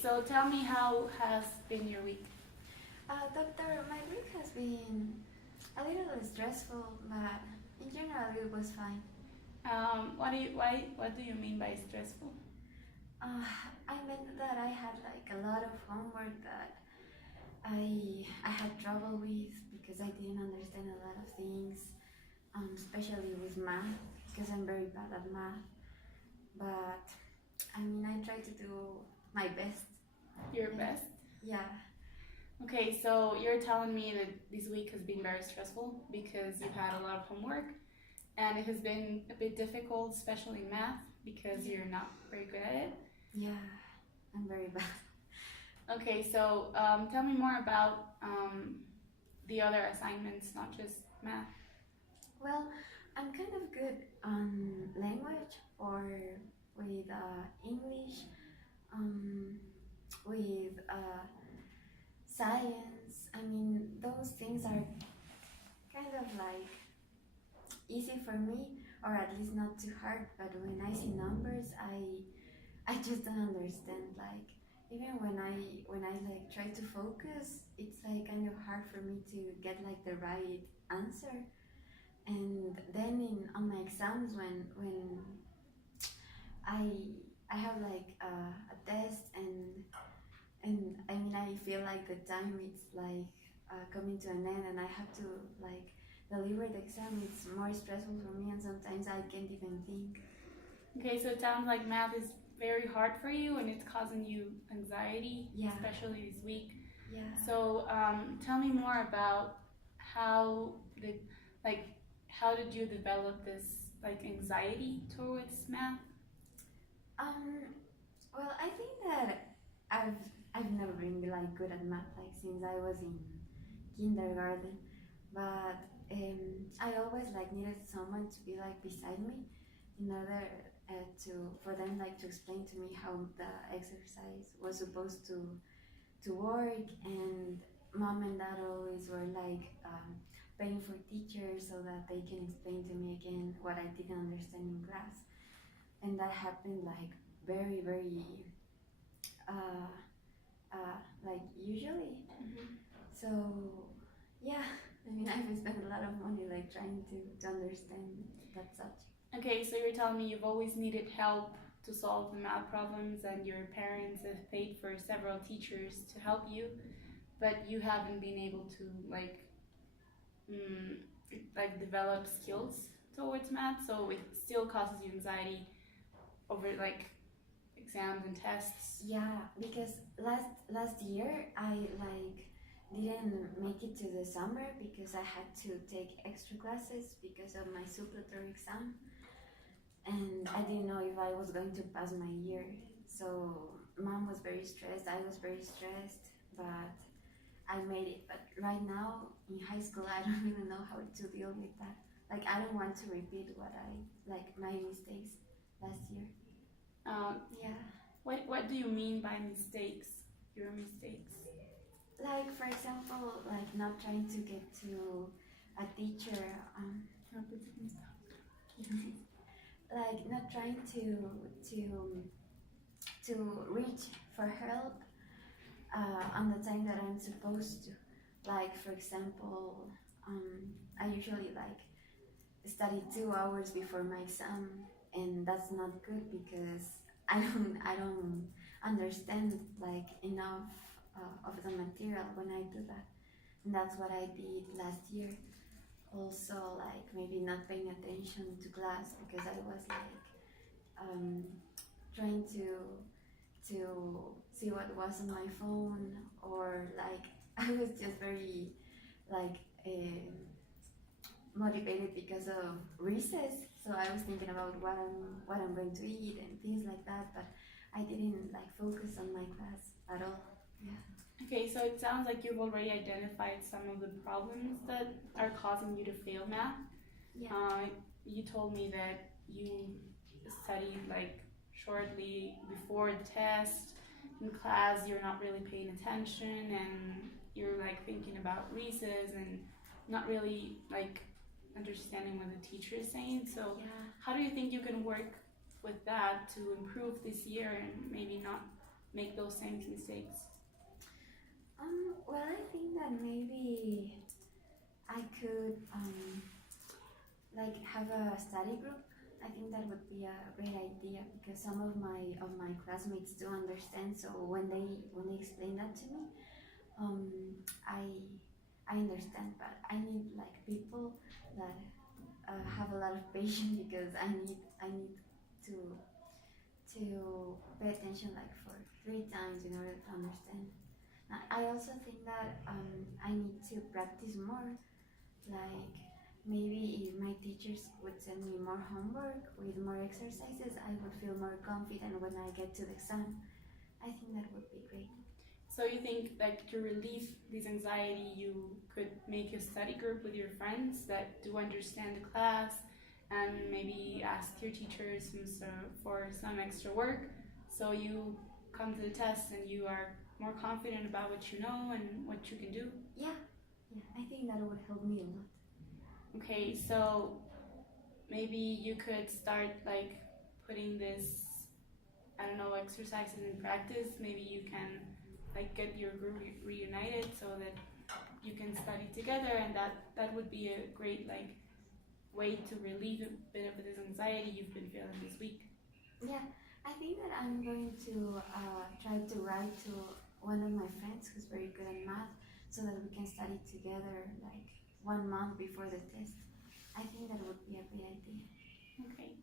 so tell me, how has been your week? Doctor, my week has been a little stressful, but in general it was fine. What do you mean by stressful? Uh, I meant that I had like a lot of homework that I had trouble with because I didn't understand a lot of things, especially with math because I'm very bad at math. But I mean, I try to do my best. Your Yeah. best? Yeah. Okay, so you're telling me that this week has been very stressful because you've had a lot of homework and it has been a bit difficult, especially math, because you're not very good at it. Yeah, I'm very bad. Okay, so tell me more about the other assignments, not just math. Well, I'm kind of good on language or with English, um, with science. I mean, those things are kind of like easy for me, or at least not too hard. But when I see numbers, I just don't understand. Like even when I like try to focus, it's like kind of hard for me to get like the right answer. And then in on my exams when I I have like a test and I mean I feel like the time it's like coming to an end and I have to like deliver the exam. It's more stressful for me and sometimes I can't even think. Okay, so it sounds like math is very hard for you and it's causing you anxiety, Yeah. especially this week. Yeah. So tell me more about how did like how did you develop this like anxiety towards math? Well, I think that I've I've never been like good at math like since I was in kindergarten, but I always like needed someone to be like beside me in order to for them like to explain to me how the exercise was supposed to work. And mom and dad always were like paying for teachers so that they can explain to me again what I didn't understand in class, and that happened like very uh, like usually. So yeah, I mean I've spent a lot of money like trying to understand that subject. Okay, so you're telling me you've always needed help to solve the math problems and your parents have paid for several teachers to help you, but you haven't been able to mm, like develop skills towards math, so it still causes you anxiety over like exams and tests. Yeah, because last year I like didn't make it to the summer because I had to take extra classes because of my supplementary exam, and I didn't know if I was going to pass my year. So mom was very stressed, I was very stressed, but I made it. But right now in high school, I don't really know how to deal with that. Like I don't want to repeat what I like my mistakes last year. Yeah. What do you mean by mistakes? Your mistakes? Like for example, like not trying to get to a teacher, like not trying to reach for help on the time that I'm supposed to. Like for example, I usually like study 2 hours before my exam, and that's not good because I don't understand like enough of the material when I do that, and that's what I did last year. Also, like maybe not paying attention to class because I was like trying to see what was on my phone, or like I was just very like motivated because of recess. So I was thinking about what I'm going to eat and things like that, but I didn't like focus on my class at all. Yeah. Okay, so it sounds like you've already identified some of the problems that are causing you to fail math. Yeah. You told me that you studied like shortly before the test. In class, you're not really paying attention and you're like thinking about recess and not really like understanding what the teacher is saying. So, Yeah. how do you think you can work with that to improve this year and maybe not make those same mistakes? Well, I think that maybe I could like have a study group. I think that would be a great idea because some of my classmates do understand. So when they explain that to me, um, I understand. But I need like people that have a lot of patience because I need to pay attention like for 3 times in order to understand. I also think that I need to practice more. Like maybe if my teachers would send me more homework with more exercises, I would feel more confident when I get to the exam. I think that would be great. So you think like to relieve this anxiety, you could make a study group with your friends that do understand the class, and maybe ask your teachers for some extra work, so you come to the test and you are more confident about what you know and what you can do. Yeah, I think that would help me a lot. Okay, so maybe you could start like putting this, I don't know, exercises in practice. Maybe you can like get your group reunited so that you can study together, and that would be a great like way to relieve a bit of this anxiety you've been feeling this week. Yeah, I think that I'm going to try to write to one of my friends who's very good at math so that we can study together like 1 month before the test. I think that would be a great idea. Okay.